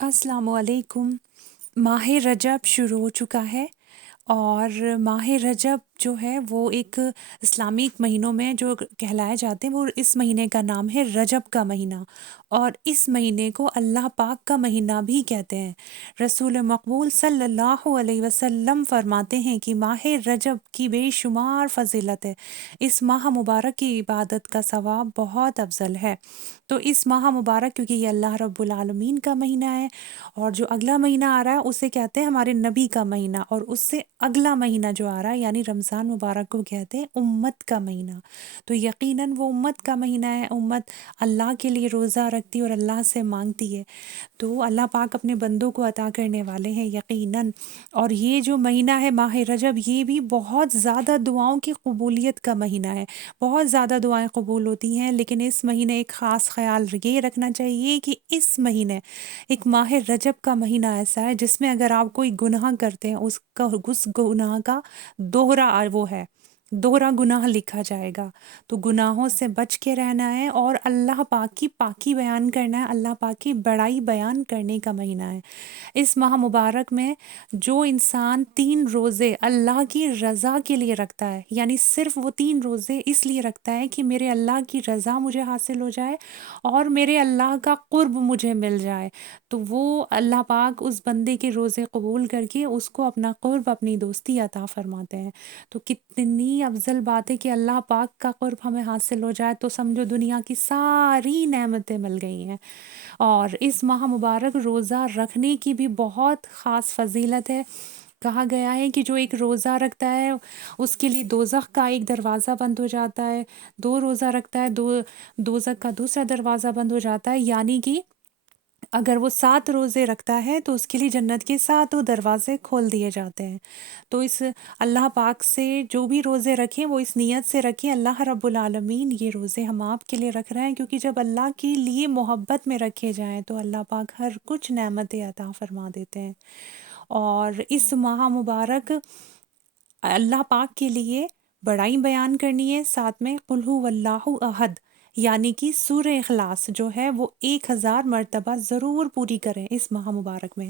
السلام علیکم۔ ماہ رجب شروع ہو چکا ہے اور ماہ رجب جو ہے وہ ایک اسلامک مہینوں میں جو کہلائے جاتے ہیں، وہ اس مہینے کا نام ہے رجب کا مہینہ، اور اس مہینے کو اللہ پاک کا مہینہ بھی کہتے ہیں۔ رسول مقبول صلی اللہ علیہ وسلم فرماتے ہیں کہ ماہ رجب کی بے شمار فضیلت ہے، اس ماہ مبارک کی عبادت کا ثواب بہت افضل ہے۔ تو اس ماہ مبارک کیونکہ یہ اللہ رب العالمین کا مہینہ ہے، اور جو اگلا مہینہ آ رہا ہے اسے کہتے ہیں ہمارے نبی کا مہینہ، اور اس سے اگلا مہینہ جو آ رہا ہے یعنی رمضان مبارک کو کہتے ہیں امت کا مہینہ۔ تو یقیناً وہ امت کا مہینہ ہے، امت اللہ کے لیے روزہ رکھتی اور اللہ سے مانگتی ہے، تو اللہ پاک اپنے بندوں کو عطا کرنے والے ہیں یقیناً۔ اور یہ جو مہینہ ہے ماہ رجب، یہ بھی بہت زیادہ دعاؤں کی قبولیت کا مہینہ ہے، بہت زیادہ دعائیں قبول ہوتی ہیں، لیکن اس مہینے ایک خاص خیال یہ رکھنا چاہیے کہ اس مہینے ایک ماہ رجب کا مہینہ ایسا ہے جس میں اگر آپ کوئی گناہ کرتے ہیں اس گناہ کا دوہرا گناہ لکھا جائے گا۔ تو گناہوں سے بچ کے رہنا ہے اور اللہ پاک کی پاکی بیان کرنا ہے، اللہ پاک کی بڑائی بیان کرنے کا مہینہ ہے۔ اس ماہ مبارک میں جو انسان 3 روزے اللہ کی رضا کے لیے رکھتا ہے، یعنی صرف وہ 3 روزے اس لیے رکھتا ہے کہ میرے اللہ کی رضا مجھے حاصل ہو جائے اور میرے اللہ کا قرب مجھے مل جائے، تو وہ اللہ پاک اس بندے کے روزے قبول کر کے اس کو اپنا قرب، اپنی دوستی عطا فرماتے ہیں۔ تو کتنی افضل بات ہے کہ اللہ پاک کا قرب ہمیں حاصل ہو جائے، تو سمجھو دنیا کی ساری نعمتیں مل گئی ہیں۔ اور اس ماہ مبارک روزہ رکھنے کی بھی بہت خاص فضیلت ہے۔ کہا گیا ہے کہ جو ایک روزہ رکھتا ہے اس کے لیے دوزخ کا ایک دروازہ بند ہو جاتا ہے، 2 روزہ رکھتا ہے دوزخ کا دوسرا دروازہ بند ہو جاتا ہے، یعنی کہ اگر وہ 7 روزے رکھتا ہے تو اس کے لیے جنت کے 7 دروازے کھول دیے جاتے ہیں۔ تو اس اللہ پاک سے جو بھی روزے رکھیں وہ اس نیت سے رکھیں، اللہ رب العالمین یہ روزے ہم آپ کے لیے رکھ رہے ہیں، کیونکہ جب اللہ کے لیے محبت میں رکھے جائیں تو اللہ پاک ہر کچھ نعمتیں عطا فرما دیتے ہیں۔ اور اس ماہ مبارک اللہ پاک کے لیے بڑائی بیان کرنی ہے، ساتھ میں قل ھو اللہ احد یعنی کہ سورہ اخلاص جو ہے وہ 1000 مرتبہ ضرور پوری کریں اس ماہ مبارک میں۔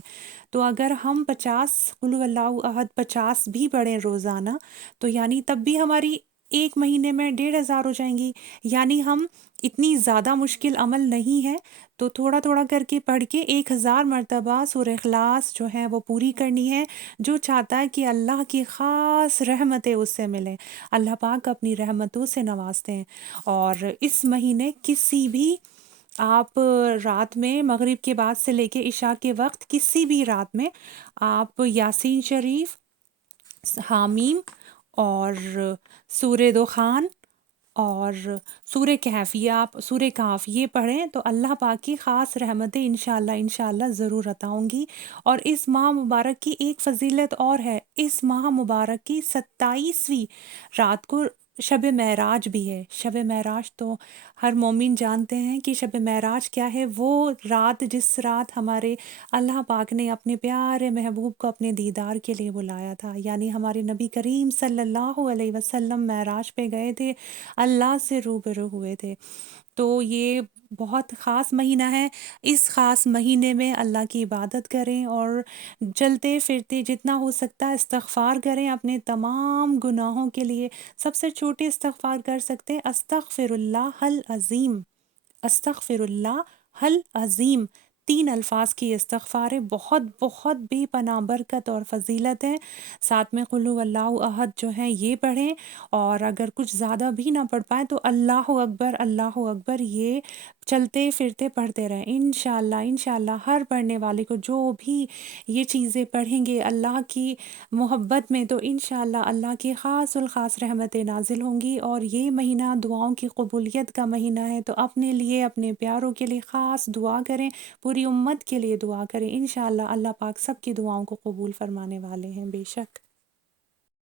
تو اگر ہم 50 قل ھو اللہ احد 50 بھی پڑھیں روزانہ، تو یعنی تب بھی ہماری ایک مہینے میں 1500 ہو جائیں گی، یعنی ہم اتنی زیادہ مشکل عمل نہیں ہے، تو تھوڑا تھوڑا کر کے پڑھ کے 1000 مرتبہ سورہ اخلاص جو ہے وہ پوری کرنی ہے۔ جو چاہتا ہے کہ اللہ کی خاص رحمتیں اس سے ملیں، اللہ پاک اپنی رحمتوں سے نوازتے ہیں۔ اور اس مہینے کسی بھی آپ رات میں مغرب کے بعد سے لے کے عشاء کے وقت کسی بھی رات میں آپ یاسین شریف، حامیم اور سورہ دخان اور سورہ کہف یہ پڑھیں تو اللہ پاک کی خاص رحمتیں انشاءاللہ ضرور عطا ہوں گی۔ اور اس ماہ مبارک کی ایک فضیلت اور ہے، اس ماہ مبارک کی 27ویں رات کو شب معراج بھی ہے۔ شب معراج تو ہر مومن جانتے ہیں کہ شب معراج کیا ہے، وہ رات جس رات ہمارے اللہ پاک نے اپنے پیارے محبوب کو اپنے دیدار کے لیے بلایا تھا، یعنی ہمارے نبی کریم صلی اللہ علیہ وسلم معراج پہ گئے تھے، اللہ سے روبرو ہوئے تھے۔ تو یہ بہت خاص مہینہ ہے، اس خاص مہینے میں اللہ کی عبادت کریں اور چلتے پھرتے جتنا ہو سکتا ہے استغفار کریں اپنے تمام گناہوں کے لیے۔ سب سے چھوٹے استغفار کر سکتے ہیں استغفر اللہ العظیم، استغفر اللہ العظیم، 3 الفاظ کی استغفار ہے، بہت بہت بے پناہ برکت اور فضیلت ہے۔ ساتھ میں قل ھو اللہ احد جو ہے یہ پڑھیں، اور اگر کچھ زیادہ بھی نہ پڑھ پائیں تو اللہ اکبر یہ چلتے پھرتے پڑھتے رہیں۔ انشاءاللہ ہر پڑھنے والے کو جو بھی یہ چیزیں پڑھیں گے اللہ کی محبت میں، تو انشاءاللہ اللہ کی خاص الخاص رحمتیں نازل ہوں گی۔ اور یہ مہینہ دعاؤں کی قبولیت کا مہینہ ہے، تو اپنے لیے اپنے پیاروں کے لیے خاص دعا کریں، پوری امت کے لیے دعا کریں، انشاءاللہ اللہ پاک سب کی دعاؤں کو قبول فرمانے والے ہیں بے شک۔